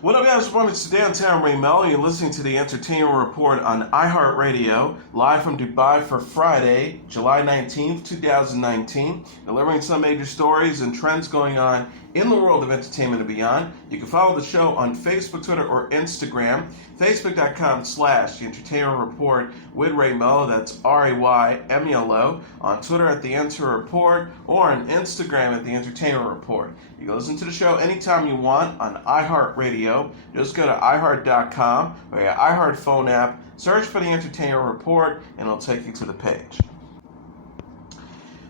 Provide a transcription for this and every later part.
What up, guys? It's today on Town Ray Melo. You're listening to the Entertainment Report on iHeartRadio, live from Dubai for Friday, July 19th, 2019, delivering some major stories and trends going on in the world of entertainment and beyond. You can follow the show on Facebook, Twitter, or Instagram. Facebook.com/The Entertainment Report with Ray Melo, that's RAYMELO. On Twitter at The Enter Report, or on Instagram at The Entertainment Report. You can listen to the show anytime you want on iHeartRadio. Just go to iHeart.com or your iHeart phone app, search for The Entertainment Report, and it'll take you to the page.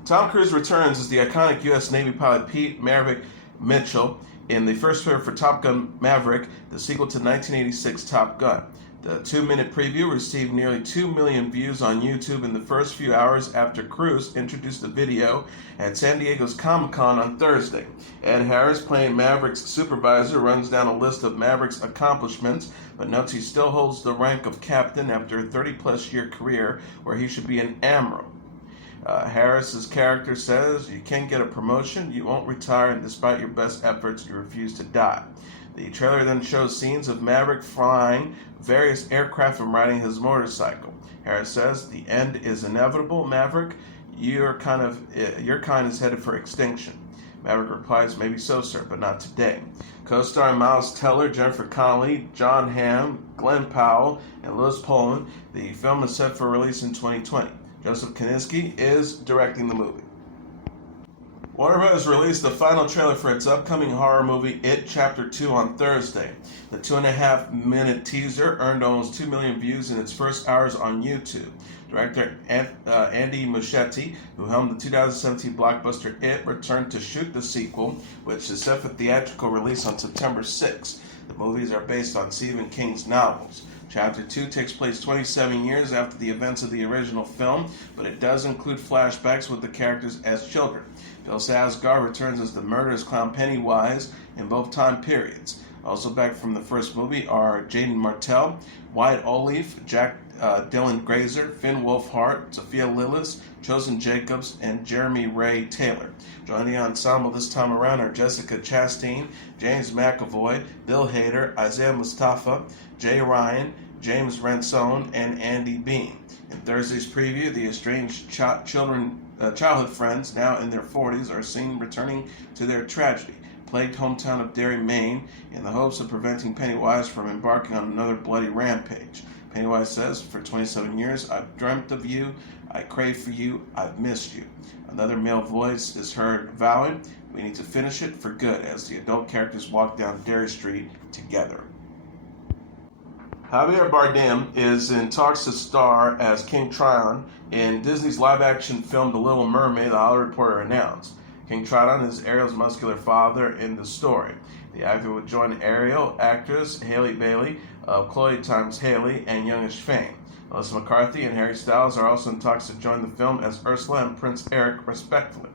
Tom Cruise returns as the iconic U.S. Navy pilot Pete Maverick Mitchell in the first trailer for Top Gun Maverick, the sequel to 1986 Top Gun. The 2-minute preview received nearly 2 million views on YouTube in the first few hours after Cruise introduced the video at San Diego's Comic-Con on Thursday. Ed Harris, playing Maverick's supervisor, runs down a list of Maverick's accomplishments, but notes he still holds the rank of captain after a 30-plus year career where he should be an admiral. Harris's character says, "You can't get a promotion, you won't retire, and despite your best efforts, you refuse to die." The trailer then shows scenes of Maverick flying various aircraft and riding his motorcycle. Harris says, "The end is inevitable, Maverick. Your kind is headed for extinction." Maverick replies, "Maybe so, sir, but not today." Co-starring Miles Teller, Jennifer Connelly, John Hamm, Glenn Powell, and Liz Poland, the film is set for release in 2020. Joseph Kosinski is directing the movie. Warner Bros. Released the final trailer for its upcoming horror movie, It Chapter 2, on Thursday. The 2.5-minute teaser earned almost 2 million views in its first hours on YouTube. Director Andy Muschietti, who helmed the 2017 blockbuster It, returned to shoot the sequel, which is set for theatrical release on September 6th. The movies are based on Stephen King's novels. Chapter 2 takes place 27 years after the events of the original film, but it does include flashbacks with the characters as children. Bill Skarsgård returns as the murderous clown Pennywise in both time periods. Also back from the first movie are Jaden Martell, Wyatt Olive, Jack Dylan Grazer, Finn Wolfhard, Sophia Lillis, Chosen Jacobs, and Jeremy Ray Taylor. Joining the ensemble this time around are Jessica Chastain, James McAvoy, Bill Hader, Isaiah Mustafa, Jay Ryan, James Ransone, and Andy Bean. In Thursday's preview, the estranged childhood friends, now in their 40s, are seen returning to their tragedy-plagued hometown of Derry, Maine, in the hopes of preventing Pennywise from embarking on another bloody rampage. Pennywise says, "For 27 years, I've dreamt of you, I crave for you, I've missed you." Another male voice is heard vowing, "We need to finish it for good," as the adult characters walk down Derry Street together. Javier Bardem is in talks to star as King Triton in Disney's live-action film The Little Mermaid, the Hollywood Reporter announced. King Triton is Ariel's muscular father in the story. The actor would join Ariel actress Halle Bailey of Chloe Times Hailey and Youngish fame. Melissa McCarthy and Harry Styles are also in talks to join the film as Ursula and Prince Eric, respectively.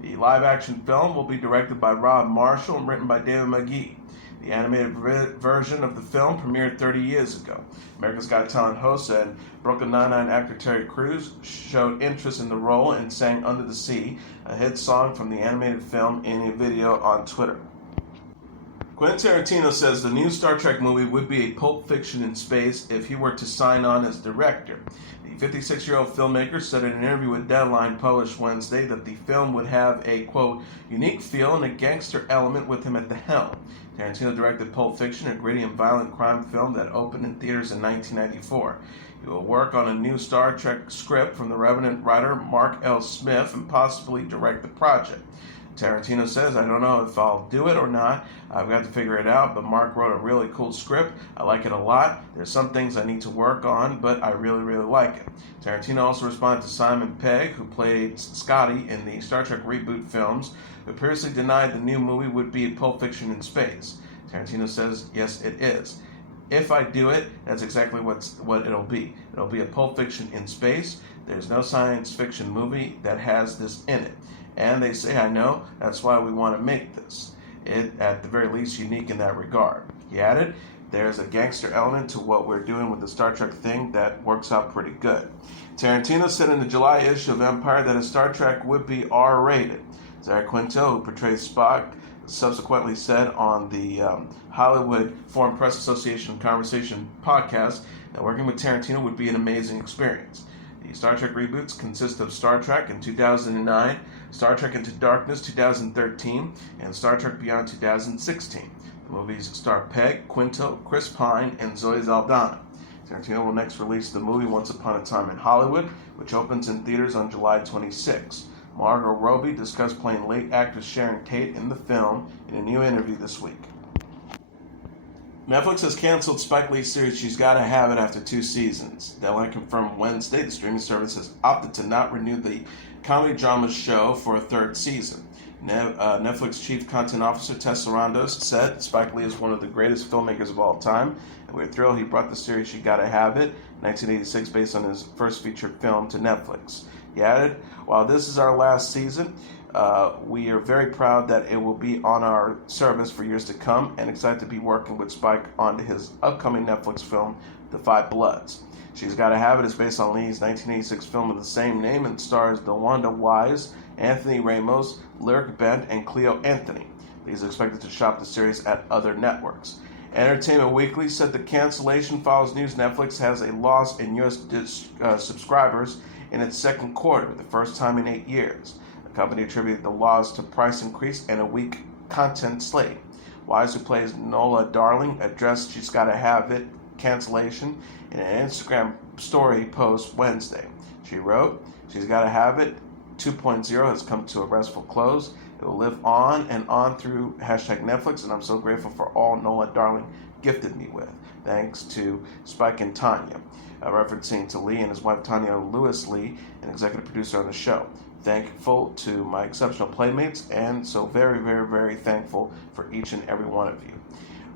The live-action film will be directed by Rob Marshall and written by David McGee. The animated version of the film premiered 30 years ago. America's Got Talent host and Brooklyn Nine-Nine actor Terry Crews showed interest in the role and sang Under the Sea, a hit song from the animated film, in a video on Twitter. Quentin Tarantino says the new Star Trek movie would be a Pulp Fiction in space if he were to sign on as director. The 56-year-old filmmaker said in an interview with Deadline published Wednesday that the film would have a, quote, unique feel and a gangster element with him at the helm. Tarantino directed Pulp Fiction, a gritty and violent crime film that opened in theaters in 1994. He will work on a new Star Trek script from the Revenant writer Mark L. Smith and possibly direct the project. Tarantino says, "I don't know if I'll do it or not. I've got to figure it out, but Mark wrote a really cool script. I like it a lot. There's some things I need to work on, but I really, really like it." Tarantino also responded to Simon Pegg, who played Scotty in the Star Trek reboot films, who previously denied the new movie would be Pulp Fiction in space. Tarantino says, "Yes, it is. If I do it, that's exactly what it'll be. It'll be a Pulp Fiction in space. There's no science fiction movie that has this in it. And they say, I know, that's why we want to make this. It, at the very least, unique in that regard." He added, "There's a gangster element to what we're doing with the Star Trek thing that works out pretty good." Tarantino said in the July issue of Empire that his Star Trek would be R-rated. Zach Quinto, who portrays Spock, subsequently said on the Hollywood Foreign Press Association Conversation podcast that working with Tarantino would be an amazing experience. The Star Trek reboots consist of Star Trek in 2009, Star Trek Into Darkness 2013, and Star Trek Beyond 2016. The movies star Peg, Quinto, Chris Pine, and Zoe Saldana. Tarantino will next release the movie Once Upon a Time in Hollywood, which opens in theaters on July 26. Margot Robbie discussed playing late actress Sharon Tate in the film in a new interview this week. Netflix has canceled Spike Lee's series She's Gotta Have It after 2 seasons. Deadline confirmed Wednesday the streaming service has opted to not renew the comedy drama show for a 3rd season. Netflix Chief Content Officer Tess Sarandos said Spike Lee is one of the greatest filmmakers of all time, and we're thrilled he brought the series She Gotta Have It, 1986, based on his first feature film, to Netflix. He added, while this is our last season, we are very proud that it will be on our service for years to come, and excited to be working with Spike on his upcoming Netflix film, The Five Bloods. She's Gotta Have It is based on Lee's 1986 film of the same name and stars DeWanda Wise, Anthony Ramos, Lyric Bent, and Cleo Anthony. Lee is expected to shop the series at other networks. Entertainment Weekly said the cancellation follows news Netflix has a loss in U.S. subscribers in its 2nd quarter, the first time in 8 years. The company attributed the loss to price increase and a weak content slate. Wise, who plays Nola Darling, addressed She's Gotta Have It cancellation in an Instagram story post Wednesday. She wrote, She's Gotta Have It 2.0 has come to a restful close. It will live on and on through #Netflix, and I'm so grateful for all Nola Darling gifted me with. Thanks to Spike and Tanya, referencing to Lee and his wife Tanya Lewis Lee, an executive producer on the show. Thankful to my exceptional playmates, and so very, very, very thankful for each and every one of you.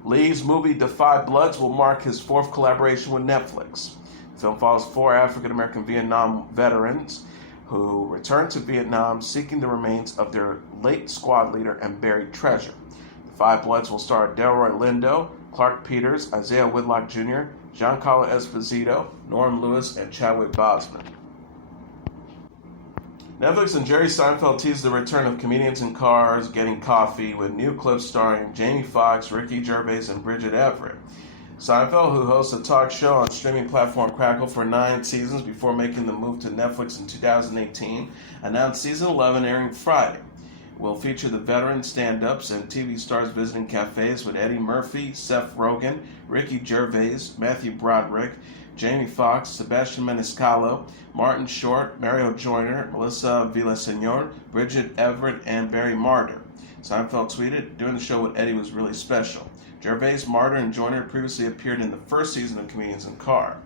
Lee's movie The Five Bloods will mark his 4th collaboration with Netflix. The film follows 4 African-American Vietnam veterans who returned to Vietnam seeking the remains of their late squad leader and buried treasure. The Five Bloods will star Delroy Lindo, Clark Peters, Isaiah Whitlock Jr., Giancarlo Esposito, Norm Lewis, and Chadwick Boseman. Netflix and Jerry Seinfeld teased the return of comedians in cars getting coffee with new clips starring Jamie Foxx, Ricky Gervais, and Bridget Everett. Seinfeld, who hosts a talk show on streaming platform Crackle for 9 seasons before making the move to Netflix in 2018, announced season 11 airing Friday. It will feature the veteran stand-ups and TV stars visiting cafes with Eddie Murphy, Seth Rogen, Ricky Gervais, Matthew Broderick, Jamie Foxx, Sebastian Maniscalco, Martin Short, Mario Joyner, Melissa Villaseñor, Bridget Everett, and Barry Marder. Seinfeld tweeted, doing the show with Eddie was really special. Gervais, Marder, and Joyner previously appeared in the 1st season of Comedians in Car.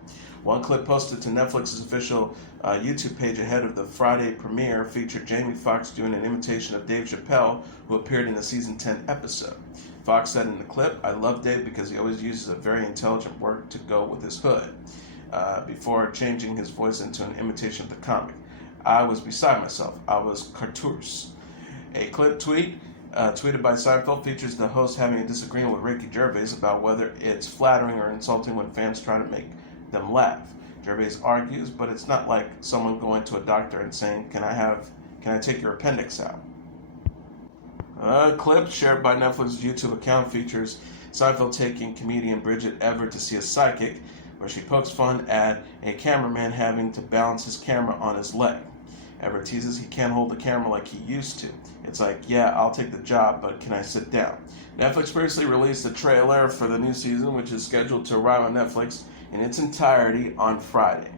One clip posted to Netflix's official YouTube page ahead of the Friday premiere featured Jamie Foxx doing an imitation of Dave Chappelle, who appeared in the season 10 episode. Fox said in the clip, I love Dave because he always uses a very intelligent word to go with his hood, before changing his voice into an imitation of the comic. I was beside myself. I was cartoons. A clip tweeted by Seinfeld features the host having a disagreement with Ricky Gervais about whether it's flattering or insulting when fans try to make them laugh. Gervais argues, but it's not like someone going to a doctor and saying, can I take your appendix out? A clip shared by Netflix's YouTube account features Seinfeld taking comedian Bridget Everett to see a psychic, where she pokes fun at a cameraman having to balance his camera on his leg. Everett teases he can't hold the camera like he used to. It's like, yeah, I'll take the job, but can I sit down? Netflix previously released a trailer for the new season, which is scheduled to arrive on Netflix in its entirety on Friday.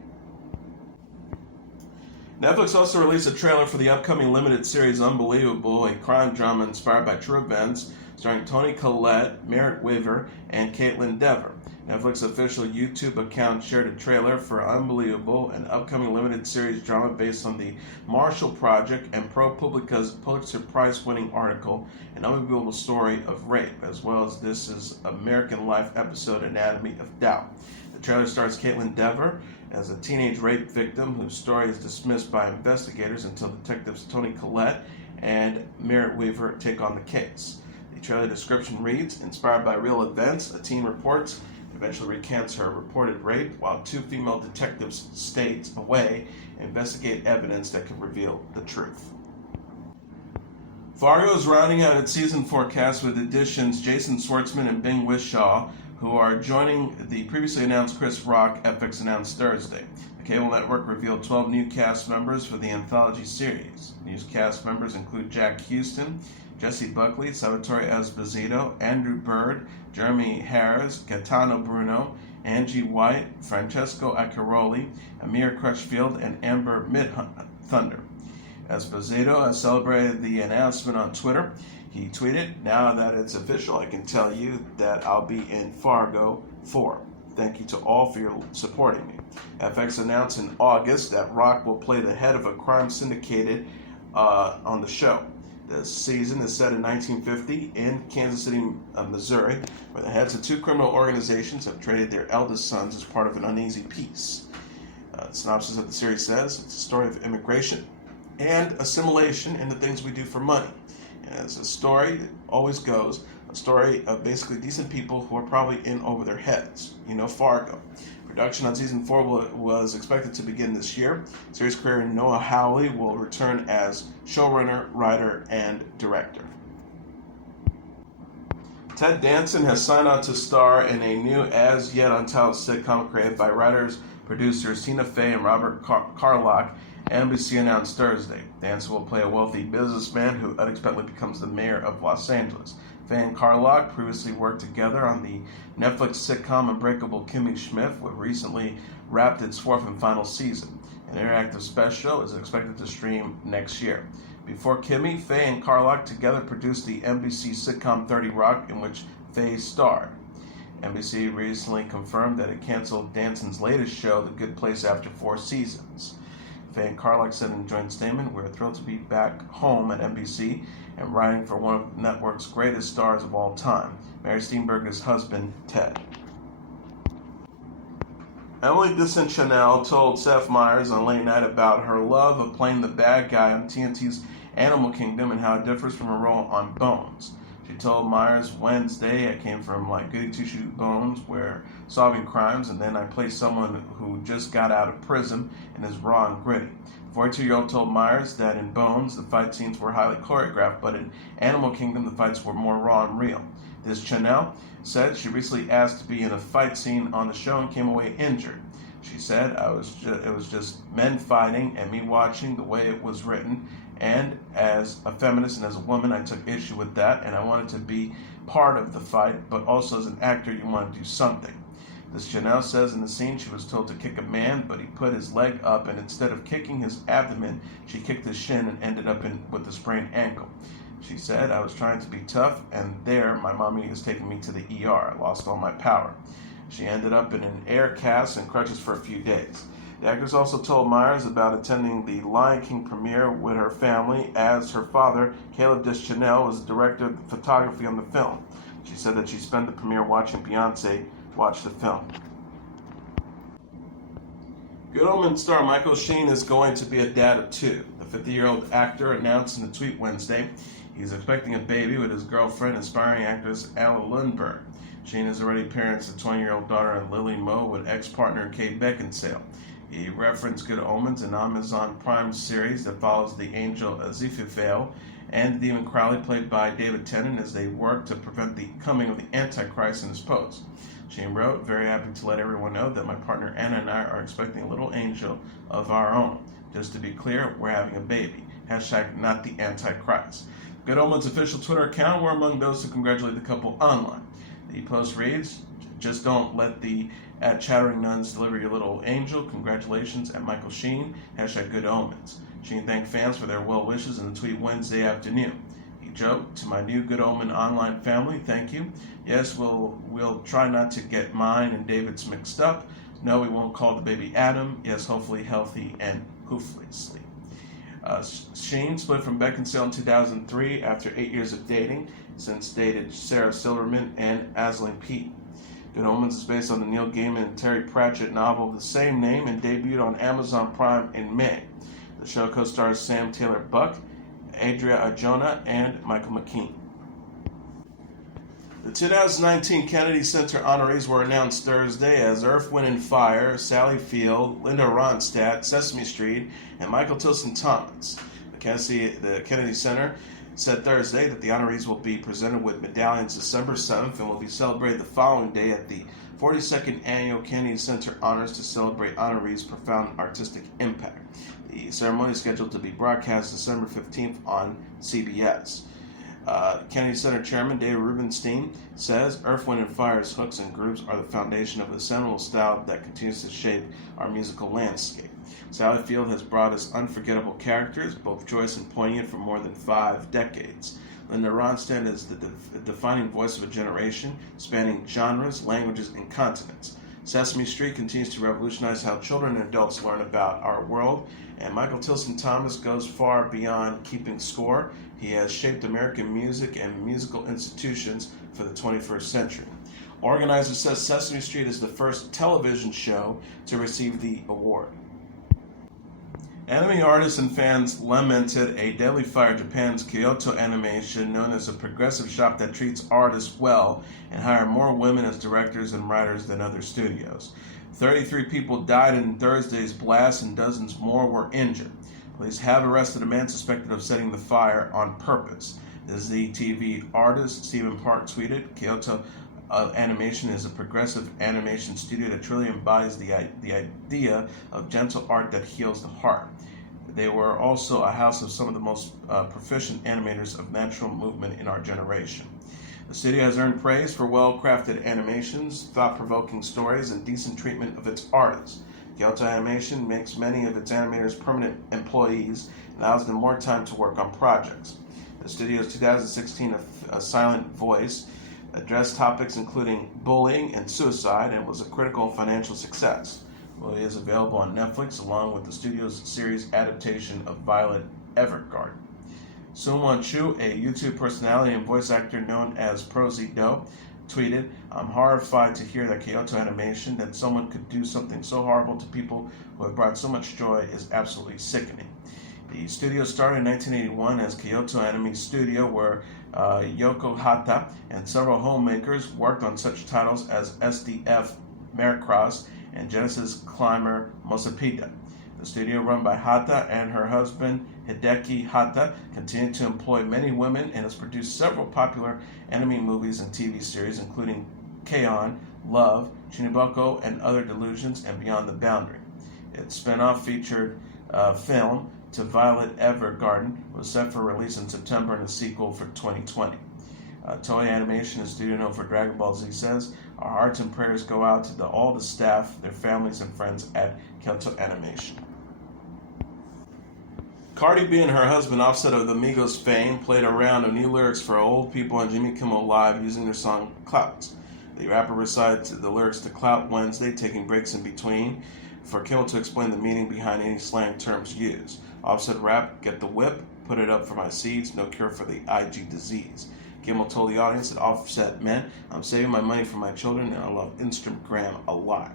Netflix also released a trailer for the upcoming limited series Unbelievable, a crime drama inspired by true events, starring Toni Collette, Merritt Wever, and Caitlin Dever. Netflix official YouTube account shared a trailer for Unbelievable, an upcoming limited series drama based on the Marshall Project and ProPublica's Pulitzer Prize-winning article, An Unbelievable Story of Rape, as well as This Is American Life episode Anatomy of Doubt. The trailer stars Caitlin Dever as a teenage rape victim whose story is dismissed by investigators until detectives Toni Collette and Merritt Wever take on the case. The trailer description reads, inspired by real events, a teen reports eventually recants her reported rape, while 2 female detectives stay away and investigate evidence that could reveal the truth. Fargo is rounding out its season forecast with additions Jason Schwartzman and Benj Whishaw, who are joining the previously announced Chris Rock. FX announced Thursday. The cable network revealed 12 new cast members for the anthology series. New cast members include Jack Houston, Jesse Buckley, Salvatore Esposito, Andrew Bird, Jeremy Harris, Gaetano Bruno, Angie White, Francesco Accaroli, Amir Crutchfield, and Amber Midthunder. Esposito has celebrated the announcement on Twitter. He tweeted, "Now that it's official, I can tell you that I'll be in Fargo 4. Thank you to all for your supporting me." FX announced in August that Rock will play the head of a crime syndicate on the show. The season is set in 1950 in Kansas City, Missouri, where the heads of two criminal organizations have traded their eldest sons as part of an uneasy peace. The synopsis of the series says it's a story of immigration and assimilation in the things we do for money. And as a story always goes, a story of basically decent people who are probably in over their heads. Fargo. Production on season 4 was expected to begin this year. Series creator Noah Hawley will return as showrunner, writer, and director. Ted Danson has signed on to star in a new as-yet untitled sitcom created by writers, producers Tina Fey-Robert Carlock. NBC announced Thursday. Danson will play a wealthy businessman who unexpectedly becomes the mayor of Los Angeles. Fey and Carlock previously worked together on the Netflix sitcom Unbreakable Kimmy Schmidt, which recently wrapped its 4th and final season. An interactive special is expected to stream next year. Before Kimmy, Fey and Carlock together produced the NBC sitcom 30 Rock, in which Fey starred. NBC recently confirmed that it canceled Danson's latest show, The Good Place, after 4 seasons. Fey and Carlock said in a joint statement, "We're thrilled to be back home at NBC and writing for one of the network's greatest stars of all time, Mary Steenburgen's husband, Ted." Emily Deschanel told Seth Meyers on Late Night about her love of playing the bad guy on TNT's Animal Kingdom and how it differs from her role on Bones. She told Meyers Wednesday, "I came from like goody two-shoe Bones, where solving crimes, and then I play someone who just got out of prison and is raw and gritty." 42-year-old told Meyers that in Bones, the fight scenes were highly choreographed, but in Animal Kingdom, the fights were more raw and real. This Chanel said she recently asked to be in a fight scene on the show and came away injured. She said, it was just men fighting and me watching the way it was written, and as a feminist and as a woman, I took issue with that, and I wanted to be part of the fight, but also as an actor, you want to do something." This Chanel says in the scene she was told to kick a man, but he put his leg up, and instead of kicking his abdomen, she kicked his shin and ended up with a sprained ankle. She said, "I was trying to be tough, and there, my mommy is taking me to the ER. I lost all my power." She ended up in an air cast and crutches for a few days. The actress also told Meyers about attending the Lion King premiere with her family, as her father, Caleb Deschanel, was the director of the photography on the film. She said that she spent the premiere watching Beyonce watch the film. Good Omens star Michael Sheen is going to be a dad of 2. The 50-year-old actor announced in a tweet Wednesday he's expecting a baby with his girlfriend, aspiring actress Anna Lundberg. Sheen has already parented a 20-year-old daughter, Lily Moe, with ex-partner Kate Beckinsale. He referenced Good Omens, an Amazon Prime series that follows the angel Azithophel and the demon Crowley, played by David Tennant, as they work to prevent the coming of the Antichrist in his post. Sheen wrote, "Very happy to let everyone know that my partner Anna and I are expecting a little angel of our own. Just to be clear, we're having a baby. Hashtag not the Antichrist." Good Omens' official Twitter account were among those who congratulated the couple online. The post reads, "Just don't let the Chattering Nuns deliver your little angel. Congratulations at Michael Sheen. Hashtag Good Omens." Sheen thanked fans for their well wishes in a tweet Wednesday afternoon. He joked, "To my new Good Omen online family, thank you. Yes, we'll try not to get mine and David's mixed up. No, we won't call the baby Adam. Yes, hopefully healthy and hooflessly." Sheen split from Beckinsale in 2003 after 8 years of dating, since dated Sarah Silverman and Aislinn Pete. Good Omens is based on the Neil Gaiman and Terry Pratchett novel of the same name and debuted on Amazon Prime in May. The show co-stars Sam Taylor Buck, Adria Arjona, and Michael McKean. The 2019 Kennedy Center honorees were announced Thursday as Earth, Wind & Fire, Sally Field, Linda Ronstadt, Sesame Street, and Michael Tilson Thomas. The Kennedy Center said Thursday that the honorees will be presented with medallions December 7th and will be celebrated the following day at the 42nd Annual Kennedy Center Honors to celebrate honorees' profound artistic impact. The ceremony is scheduled to be broadcast December 15th on CBS. Kennedy Center Chairman David Rubenstein says Earth, Wind & Fire's hooks and grooves are the foundation of a seminal style that continues to shape our musical landscape. Sally Field has brought us unforgettable characters, both joyous and poignant, for more than 5 decades. Linda Ronstadt is the defining voice of a generation, spanning genres, languages, and continents. Sesame Street continues to revolutionize how children and adults learn about our world, and Michael Tilson Thomas goes far beyond keeping score. He has shaped American music and musical institutions for the 21st century. Organizer says Sesame Street is the first television show to receive the award. Anime artists and fans lamented a deadly fire. Japan's Kyoto Animation, known as a progressive shop that treats artists well and hire more women as directors and writers than other studios. 33 people died in Thursday's blast and dozens more were injured. Police have arrested a man suspected of setting the fire on purpose. The ZTV artist Stephen Park tweeted, Kyoto Animation is a progressive animation studio that truly embodies the idea of gentle art that heals the heart. They were also a house of some of the most proficient animators of natural movement in our generation. The studio has earned praise for well-crafted animations, thought-provoking stories, and decent treatment of its artists. Kyoto Animation makes many of its animators permanent employees and allows them more time to work on projects. The studio's 2016 A Silent Voice addressed topics including bullying and suicide and was a critical and financial success. It is available on Netflix along with the studio's series adaptation of Violet Evergarden. Sung-Won Chu, a YouTube personality and voice actor known as Prosy Do, tweeted, I'm horrified to hear that Kyoto Animation, that someone could do something so horrible to people who have brought so much joy, is absolutely sickening. The studio started in 1981 as Kyoto Anime Studio, where Yoko Hata and several homemakers worked on such titles as SDF Mercross and Genesis Climber Mosapita. The studio, run by Hata and her husband Hideki Hata, continued to employ many women and has produced several popular anime movies and TV series, including K-On!, Love, Chuniboko, and Other Delusions, and Beyond the Boundary. Its spin-off featured film to Violet Evergarden was set for release in September and a sequel for 2020. Toei Animation, a studio known for Dragon Ball Z, says, our hearts and prayers go out to all the staff, their families, and friends at Kyoto Animation. Cardi B and her husband, Offset of the Migos fame, played a round of new lyrics for old people on Jimmy Kimmel Live using their song Clouts. The rapper recited the lyrics to Clout Wednesday, taking breaks in between for Kimmel to explain the meaning behind any slang terms used. Offset rap, get the whip, put it up for my seeds, no cure for the IG disease. Kimmel told the audience that Offset meant, I'm saving my money for my children and I love Instagram a lot.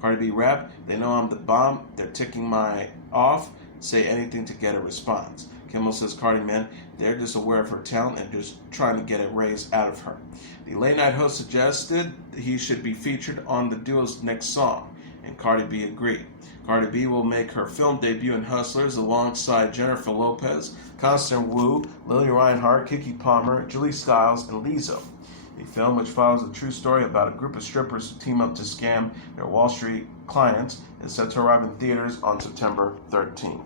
Cardi B rap, they know I'm the bomb, they're ticking my off, say anything to get a response. Kimmel says Cardi meant, they're just aware of her talent and just trying to get a raise out of her. The late night host suggested he should be featured on the duo's next song, and Cardi B agreed. Cardi B will make her film debut in Hustlers alongside Jennifer Lopez, Constance Wu, Lily Reinhart, Keke Palmer, Julie Stiles, and Lizzo. The film, which follows a true story about a group of strippers who team up to scam their Wall Street clients, is set to arrive in theaters on September 13th.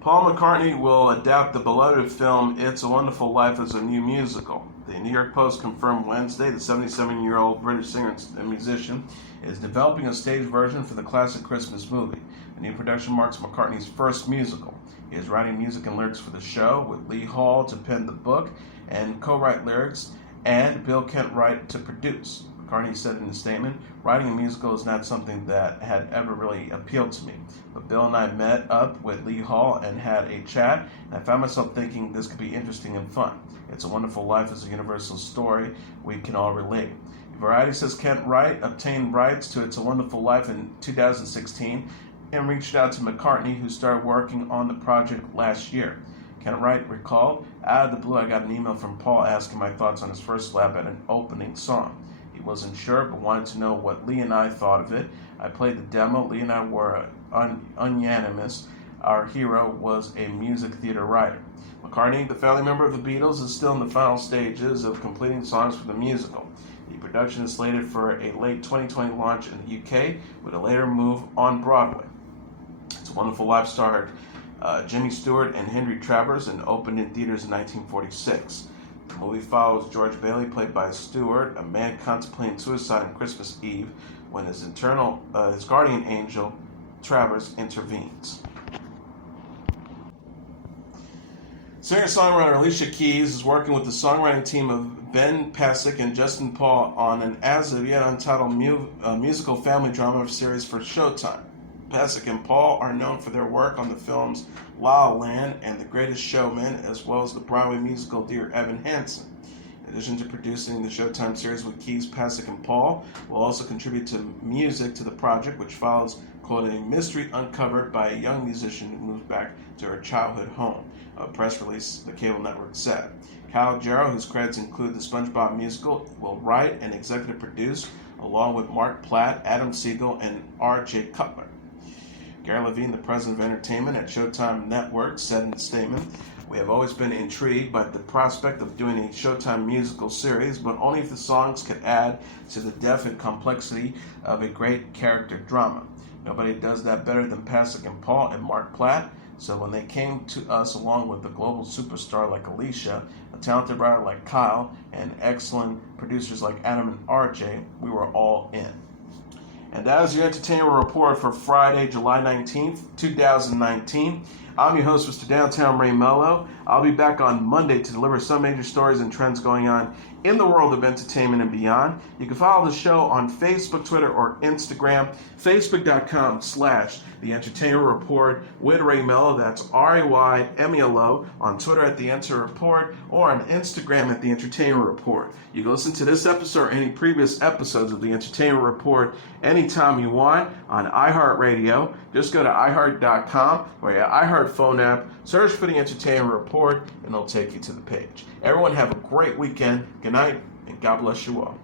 Paul McCartney will adapt the beloved film It's a Wonderful Life as a new musical. The New York Post confirmed Wednesday the 77-year-old British singer and musician is developing a stage version for the classic Christmas movie. The new production marks McCartney's first musical. He is writing music and lyrics for the show, with Lee Hall to pen the book and co-write lyrics, and Bill Kent-Wright to produce. McCartney said in a statement, writing a musical is not something that had ever really appealed to me. But Bill and I met up with Lee Hall and had a chat, and I found myself thinking this could be interesting and fun. It's a Wonderful Life is a universal story we can all relate. Variety says Kent-Wright obtained rights to It's a Wonderful Life in 2016 and reached out to McCartney, who started working on the project last year. Kent-Wright recalled, out of the blue I got an email from Paul asking my thoughts on his first lap at an opening song. He wasn't sure, but wanted to know what Lee and I thought of it. I played the demo. Lee and I were unanimous. our hero was a music theater writer. McCartney, the family member of the Beatles, is still in the final stages of completing songs for the musical. The production is slated for a late 2020 launch in the UK, with a later move on Broadway. It's a Wonderful Life starred Jimmy Stewart and Henry Travers and opened in theaters in 1946. The movie follows George Bailey, played by Stewart, a man contemplating suicide on Christmas Eve when his guardian angel, Travers, intervenes. Singer-songwriter Alicia Keys is working with the songwriting team of Benj Pasek and Justin Paul on an as-of-yet untitled musical family drama series for Showtime. Pasek and Paul are known for their work on the films La La Land and The Greatest Showman, as well as the Broadway musical Dear Evan Hansen. In addition to producing the Showtime series with Keys, Pasek, and Paul will also contribute to music to the project, which follows, quote, a mystery uncovered by a young musician who moves back to her childhood home. A press release the cable network said. Kyle Jarrow, whose credits include the SpongeBob musical, will write and executive produce, along with Mark Platt, Adam Siegel, and R.J. Cutler. Gary Levine, the president of entertainment at Showtime Network, said in a statement, "We have always been intrigued by the prospect of doing a Showtime musical series, but only if the songs could add to the depth and complexity of a great character drama. Nobody does that better than Pasek and Paul and Mark Platt. So when they came to us along with a global superstar like Alicia, a talented writer like Kyle, and excellent producers like Adam and RJ, we were all in." And that is your entertainment report for Friday, July 19th, 2019. I'm your host, Mr. Downtown Ray Melo. I'll be back on Monday to deliver some major stories and trends going on in the world of entertainment and beyond. You can follow the show on Facebook, Twitter, or Instagram. Facebook.com/The Entertainment Report with Ray Melo. That's RAYMELO. On Twitter at The Enter Report, or on Instagram at The Entertainment Report. You can listen to this episode or any previous episodes of The Entertainment Report anytime you want on iHeartRadio. Just go to iHeart.com or your iHeart phone app, search for The Entertainment Report, and it'll take you to the page. Everyone have a great weekend. Good night, and God bless you all.